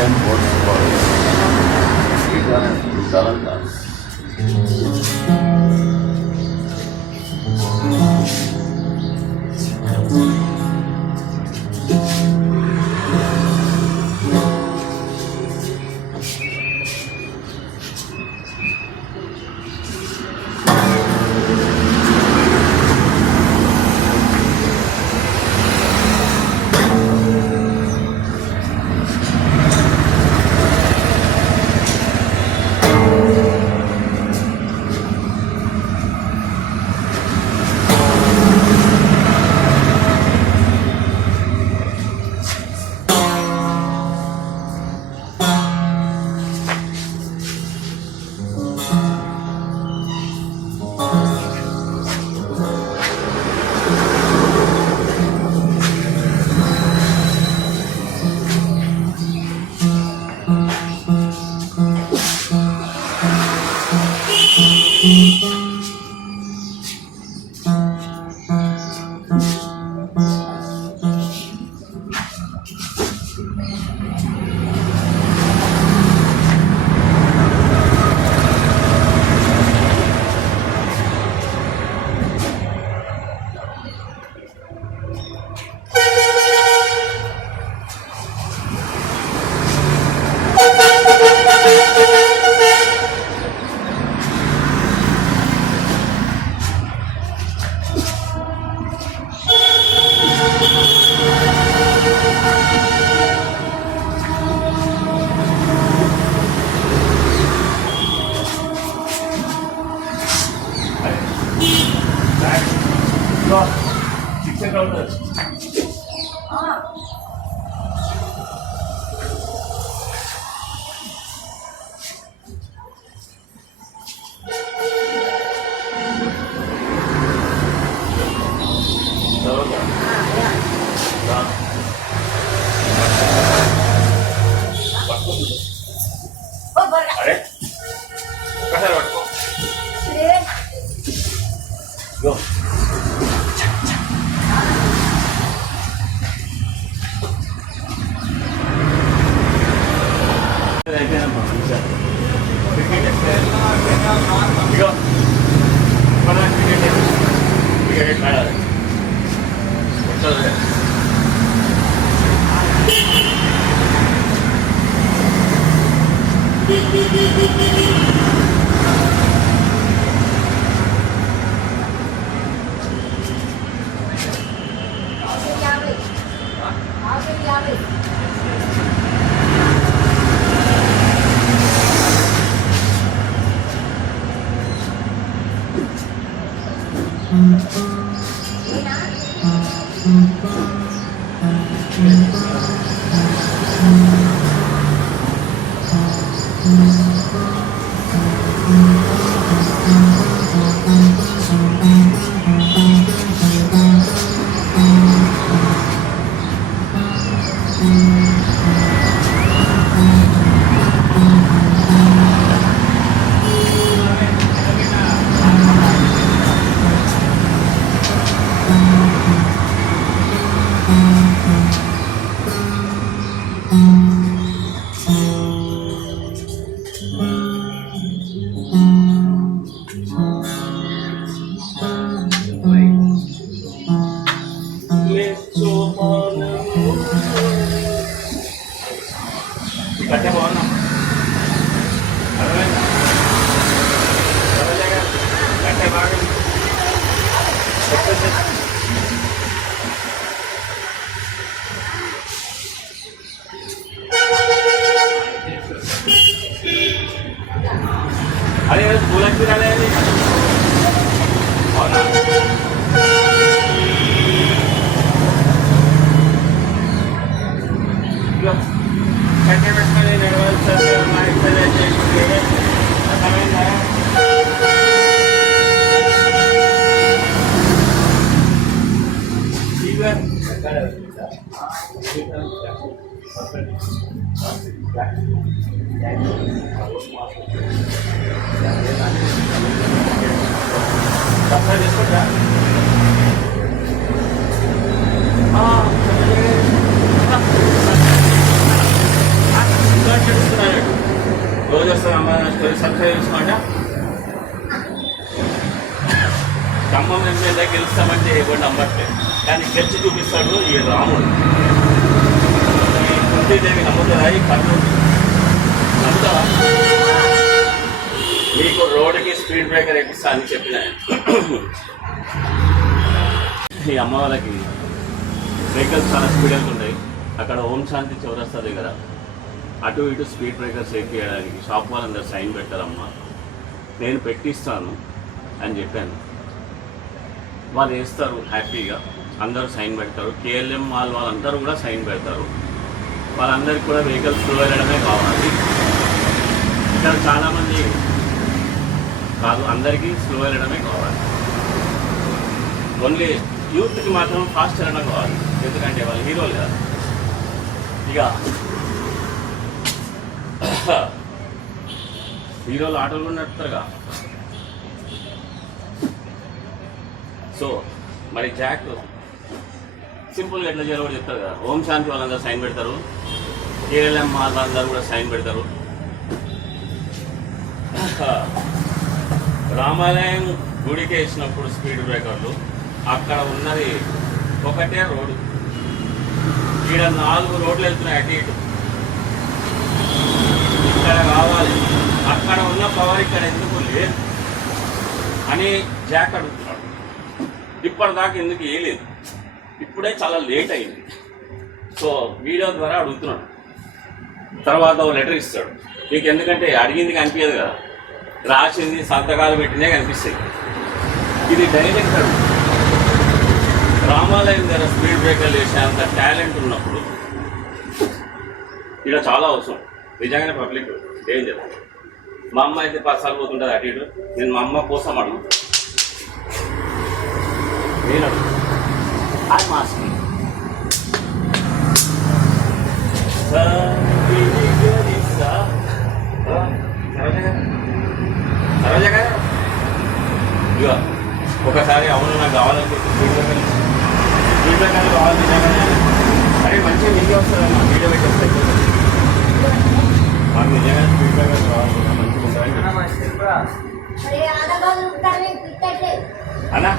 and BORDS for KEERTHANAS. రోజు వస్తాను అమ్మ స్టోరీ సబ్స్క్రైబ్ చేసుకోండి. ఖమ్మం ఎమ్మెల్యే గెలుస్తామంటే ఎవరు నమ్మట్లేదు, కానీ గెలిచి చూపిస్తాడు ఈ రాముడు. ఈ కుంతీదేవి నమ్ముతుందా? ఈ కర్ణుడు నమ్ముతావా? మీకు రోడ్డుకి స్పీడ్ బ్రేకర్ ఎక్కిస్తా అని చెప్పిన ఈ అమ్మ వాళ్ళకి వెహికల్స్ చాలా స్పీడ్ వెళ్తుంటాయి. అక్కడ ఓం శాంతి చౌరస్తా దగ్గర అటు ఇటు స్పీడ్ బ్రేకర్స్ ఎక్కియడానికి షాప్ వాళ్ళందరూ సైన్ పెట్టారమ్మా, నేను పెట్టిస్తాను అని చెప్పాను. వాళ్ళు వేస్తారు హ్యాపీగా, అందరూ సైన్ పెడతారు. కేఎల్ఎం వాళ్ళందరూ కూడా సైన్ పెడతారు. వాళ్ళందరికీ కూడా వెహికల్స్ స్లో వెళ్ళడమే కావాలి. ఇక్కడ చాలామంది కాదు, అందరికీ స్లో వెళ్ళడమే కావాలి. ఓన్లీ యూత్కి మాత్రం ఫాస్ట్ వెళ్ళడం కావాలి, ఎందుకంటే వాళ్ళు హీరోలు కదా. ఇక హీరోలు ఆటోలు కూడా నడుపుతారుగా. సో మరి జాక్ సింపుల్గా ఎట్లా చేయాలో కూడా చెప్తారు కదా. ఓం శాంతి వాళ్ళందరూ సైన్ పెడతారు, కేఎల్ఎం వాళ్ళందరూ కూడా సైన్ పెడతారు. రామాలయం గుడికి వేసినప్పుడు స్పీడ్ బ్రేకర్లు అక్కడ ఉన్నది ఒకటే రోడ్డు, ఈడ 4 రోడ్లు వెళ్తున్నాయి అటు ఇటు. ఇక్కడ కావాలి, అక్కడ ఉన్న పవర్ ఇక్కడ ఎందుకు లేదు అని జాక్ అడుగుతున్నాడు. ఇప్పటిదాకా ఎందుకు వేయలేదు, ఇప్పుడే చాలా లేట్ అయింది. సో వీడియో ద్వారా అడుగుతున్నాడు. తర్వాత ఒక లెటర్ ఇస్తాడు మీకు, ఎందుకంటే అడిగింది కనిపించదు కదా, రాసింది సంతకాలు పెట్టినే కనిపిస్తాయి. ఇది డైరెక్ట్ అడుగు. రామాలయం దగ్గర స్పీడ్ బ్రేకర్లు వేసేంత టాలెంట్ ఉన్నప్పుడు ఇలా చాలా అవసరం. నిజంగానే పబ్లిక్ డేంజర్. మా అమ్మ అయితే 10 సార్లు పోతుంటుంది అటు ఇటు. నేను మా అమ్మ కోసం అడుగు, నేను అడుగు అది మాస్క్ సరోజా గారు. ఇక ఒకసారి అవును నాకు కావాలనుకుంటే ఫీడ్బ్యాక్ అని కావాలి. నిజంగానే అరే మంచిగా మీకే వస్తుందమ్మా, వీడియో పెట్టేస్తాయి మాకు నిజంగానే ఫీడ్బ్యాక్ అని కావాలి, మంచిగా ఉంటారని అన్నా.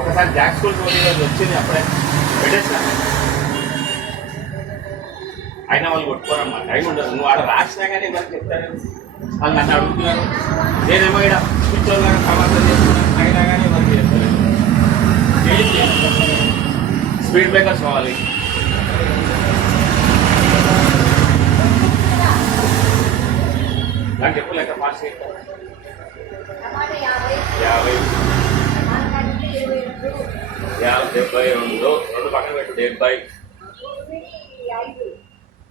ఒకసారి జాక్ స్కూల్ రోజు వచ్చింది, అప్పుడే పెట్టేస్తా. అయినా వాళ్ళు కొట్టుకోరమ్మా, టైం ఉండదు. నువ్వు ఆడ రాసినా కానీ మనకు చెప్తారు. వాళ్ళు నన్ను అడుగుతున్నారు, నేనేమో ఇక్కడ పిచ్చోళ్ళ సమాధానం చేస్తున్నాను, అయినా కానీ మనకి చెప్తారు. స్పీడ్ బ్రేకర్స్ కావాలి. నాకు చెప్పలేక ఫాస్ట్ 72 రెండు పక్కన పెట్టు. 70,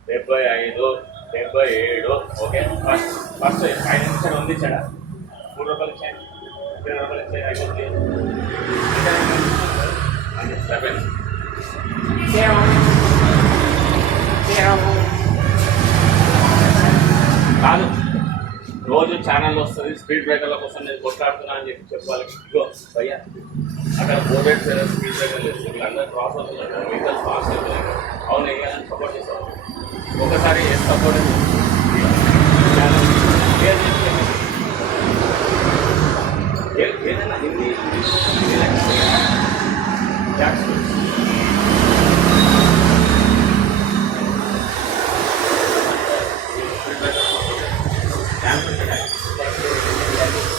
75, 77. ఓకే, ఫస్ట్ 5 నిమిషాలు ఉంది ఇచ్చాడా. 3 రూపాయలు ఇచ్చాను, 20 రూపాయలు ఇచ్చాయి, 5 7 కాదు. రోజు ఛానల్ వస్తుంది స్పీడ్ బ్రేకర్ల కోసం, నేను కొట్లాడుతున్నా అని చెప్పాలి. ఇగో భయ్యా అక్కడ బోర్డెడ్ స్పీడ్ బ్రేకర్లు వేస్తుంది, అందరూ క్రాస్ అవుతున్నారు, వెహికల్స్ ఫాస్ట్ అవుతున్నాయి. అవును వేయాలని సపోర్ట్ చేస్తాను. ఒకసారి సపోర్ట్ ఏదైనా హిందీ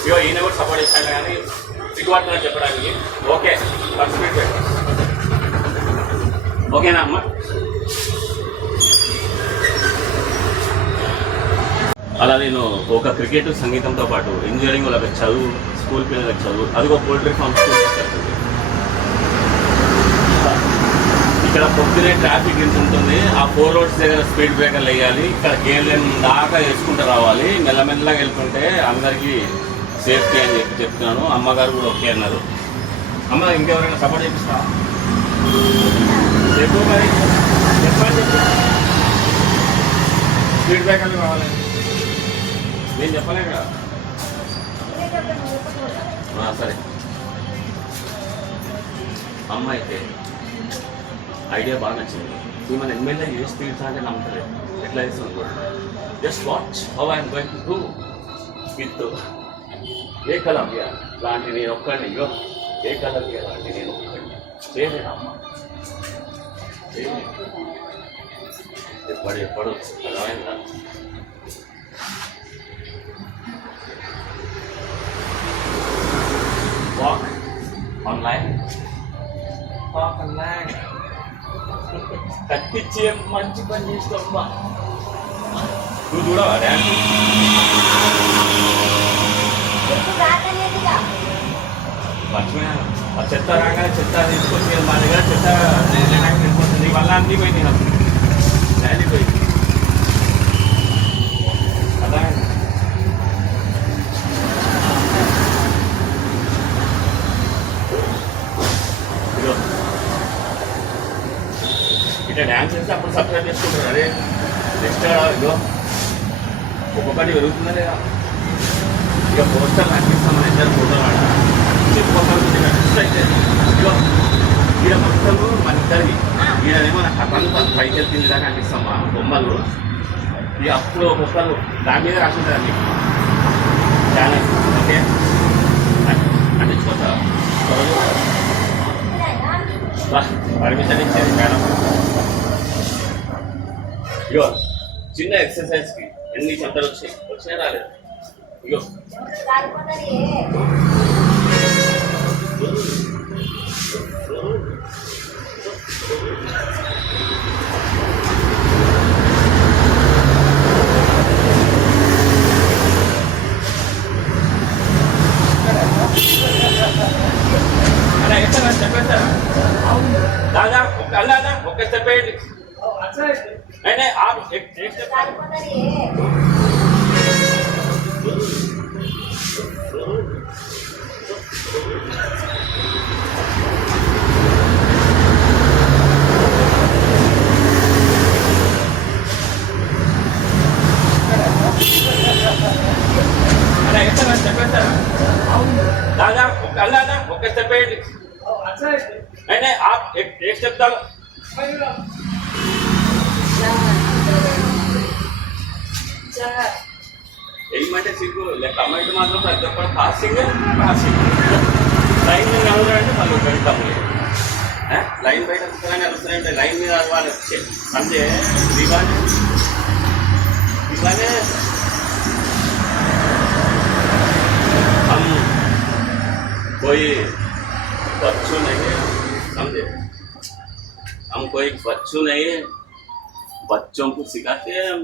ఇగో ఈయన కూడా సపోర్ట్ చేస్తాడు, కానీ సిగ్గుపడుతున్నా చెప్పడానికి. ఓకే ఫస్ట్ స్పీడ్ బ్రేకర్ ఓకేనా అమ్మ? అలా నేను ఒక క్రికెట్ సంగీతంతో పాటు ఇంజనీరింగ్ వాళ్ళకి చదువు, స్కూల్ పిల్లలకి చదువు, అది ఒక పోల్ట్రీ ఫార్మ్ స్కూల్ చేస్తుంది. ఇక్కడ పొద్దునే ట్రాఫిక్ ఎంత ఉంటుంది, ఆ 4 రోడ్స్ దగ్గర స్పీడ్ బ్రేకర్లు వేయాలి. ఇక్కడ కేఎల్ఎం దాకా వేసుకుంటూ రావాలి. మెల్లమెల్లగా వెళ్తుంటే అందరికీ సేఫ్టీ అని చెప్తున్నాను. అమ్మగారు కూడా ఓకే అన్నారు. అమ్మ ఇంకెవరైనా సపోర్ట్ చేపిస్తా చెప్పు, మరి చెప్పండి. స్పీడ్ బ్రేకర్లు కావాలండి. నేను చెప్పలే కదా. సరే అమ్మ అయితే ఐడియా బాగా నచ్చింది. ఈ మన ఎమ్మెల్యే ఏ స్పీడ్స్ అంటే నమ్మలేదు. ఎట్లా చేస్తాను కూడా just watch how I'm going to do with a colour లాంటి నేను ఒక్కడిని ఏ కలర్ లాంటి నేను ఒక్కడిని చేయలేను అమ్మ చేయలేదు. ఎప్పుడు అర్థమైందా? వాక్ ఆన్లైన్ కట్టించే మంచి పని చేస్తామ్మా. నువ్వు చూడవా డ్యాన్స్? మర్చిపోయినా ఆ చెత్త రాగానే చెత్త తీసుకొచ్చి మా దగ్గర చెత్త వెళ్ళిపోతుంది. వల్ల అన్నీ పోయింది నాకు ర్యాలీ పోయింది. అలా ఇట్లా డ్యాన్స్ చేస్తే అప్పుడు సబ్స్క్రైబ్ చేసుకుంటారు. అదే నెక్స్ట్ ఇగో ఒక్కొక్కటి పెరుగుతుందా లేదా? ఇక పోస్టర్ అనిపిస్తాం మన ఇద్దరు ఫోటో చెప్పుకోవాలి. అయితే ఇగో ఈడ మొత్తం మన ఇద్దరికి ఈడనేమో నాకు అర్థంతా పైకి వెళ్తుంది దాకా అనిపిస్తామా బొమ్మలు. ఇక అప్పుడు ఒక్కొక్కరు దాని మీద రాసుకుంటారండి ఛానల్. ఓకే అంటించుకోవచ్చా? పర్మిషన్ ఇచ్చేది మేడం. ఇగో చిన్న ఎక్సర్సైజ్కి ఎన్ని శబ్దాలు వచ్చినాయి రాలేదు. ఇగో అలా ఎట్లా చెప్పేస్తారా? దాదా అల్లాదా ఒక్క స్టెప్ వేయండి. आप एक स्टेप दादा अल्लाह ओके स्टेप नहीं आप एक स्टेप डालो. ఏమంటే సిగ్గు కమెంట్ మాత్రం ప్రతి ఒక్కరు పాసింగ్ లైన్ మీద అడుగుతారంటే వాళ్ళు పెడతాము. లైన్ బయట వస్తున్నాయని అడుగుతున్నాయంటే లైన్ మీద వాళ్ళు అంటే ఇవానే हम कोई बच्चों नहीं समझे, हम कोई बच्चों नहीं, बच्चों को सिखाते हैं,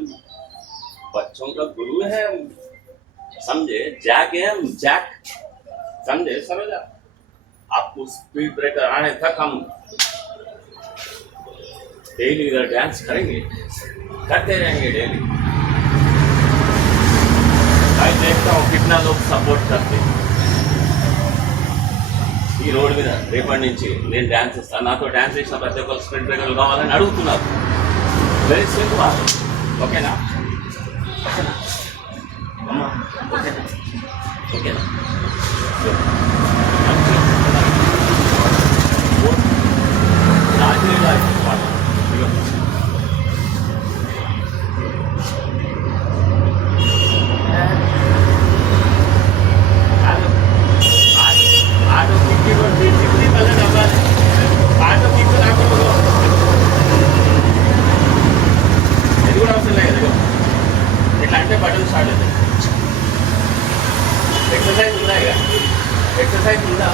बच्चों का गुरु है समझे. जैक है हम जैक समझे सरोजा. आपको स्पीड ब्रेकर आने तक हम डेली इधर डांस करेंगे, करते रहेंगे डेली. मैं देखता हूँ कितना लोग सपोर्ट करते हैं. ఈ రోడ్ మీద రేపటి నుంచి నేను డ్యాన్స్ ఇస్తాను, నాతో డ్యాన్స్ చేసిన ప్రతి ఒక్కరు స్పీడ్ బ్రేకర్లు కావాలని అడుగుతున్నారు. Very simple. ఓకేనా? ఓకేనా అమ్మా? ఓకేనా? ఓకేనా? బటన్ స్టార్ట్ అవుతుంది. ఎక్సర్సైజ్ ఉందా? ఇక ఎక్సర్సైజ్ ఉందా?